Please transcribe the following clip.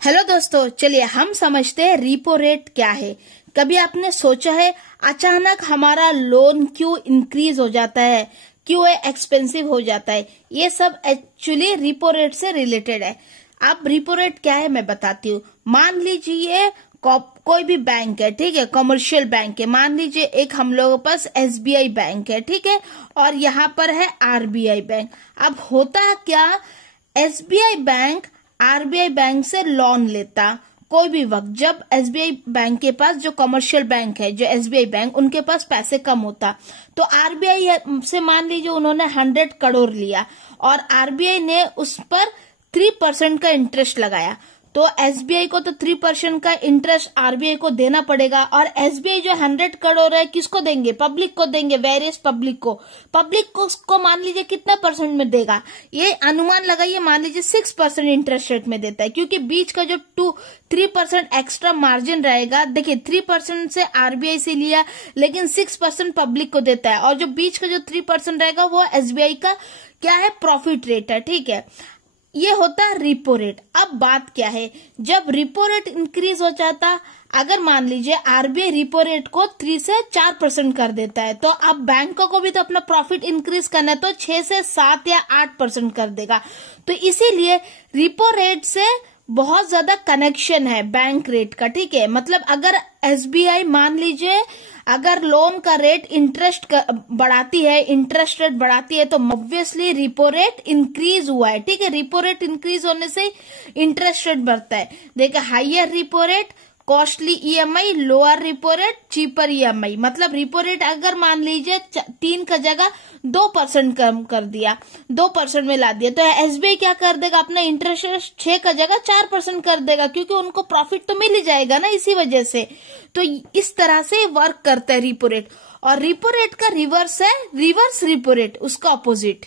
Hello दोस्तों, चलिए हम समझते हैं रिपो रेट क्या है। कभी आपने सोचा है अचानक हमारा लोन क्यों इंक्रीज हो जाता है, क्यों एक्सपेंसिव हो जाता है? ये सब एक्चुअली रिपो रेट से रिलेटेड है। अब रिपो रेट क्या है मैं बताती हूँ। मान लीजिए कोई भी बैंक है, ठीक है, कमर्शियल बैंक है। मान लीजिए एक हम लोगों के पास एसबीआई बैंक है, ठीक है, और यहाँ पर है आरबीआई बैंक। अब होता क्या, एसबीआई बैंक आरबीआई बैंक से लोन लेता कोई भी वक्त, जब एसबीआई बैंक के पास, जो कमर्शियल बैंक है, जो एसबीआई बैंक, उनके पास पैसे कम होता, तो आरबीआई से मान लीजिए उन्होंने 100 करोड़ लिया और आरबीआई ने उस पर 3% का इंटरेस्ट लगाया, तो एसबीआई को तो 3% का इंटरेस्ट आरबीआई को देना पड़ेगा। और एसबीआई जो 100 करोड़ है किसको देंगे? पब्लिक को देंगे, वेरियस पब्लिक को मान लीजिए कितना परसेंट में देगा, ये अनुमान लगाइए। मान लीजिए 6% इंटरेस्ट रेट में देता है, क्योंकि बीच का जो 3% एक्स्ट्रा मार्जिन रहेगा। देखिए 3% से आरबीआई से लिया, लेकिन 6% पब्लिक को देता है, और जो बीच का जो 3% रहेगा वो एसबीआई का क्या है, प्रॉफिट रेट है, ठीक है। ये होता है रिपो रेट। अब बात क्या है, जब रिपो रेट इंक्रीज हो जाता, अगर मान लीजिए आरबीआई रिपो रेट को 3 से 4% कर देता है, तो अब बैंकों को भी तो अपना प्रॉफिट इंक्रीज करना है, तो 6 से 7 या 8% कर देगा। तो इसीलिए रिपो रेट से बहुत ज्यादा कनेक्शन है बैंक रेट का, ठीक है। मतलब अगर एसबीआई मान लीजिए अगर लोन का रेट इंटरेस्ट बढ़ाती है, इंटरेस्ट रेट बढ़ाती है, तो ऑब्वियसली रिपो रेट इंक्रीज हुआ है, ठीक है। रिपो रेट इंक्रीज होने से इंटरेस्ट रेट बढ़ता है। देखिए higher repo rate costly EMI, lower repo rate cheaper EMI. मतलब रिपो रेट अगर मान लीजिए 3 का जगह 2% कम कर दिया, 2% में ला दिया, तो एसबीआई क्या कर देगा, अपना इंटरेस्ट रेट 6 का जगह 4% कर देगा, क्योंकि उनको प्रॉफिट तो मिल ही जाएगा ना इसी वजह से। तो इस तरह से वर्क करता है रिपो रेट। और रिपो रेट का रिवर्स है रिवर्स रिपो रेट, उसका ऑपोजिट।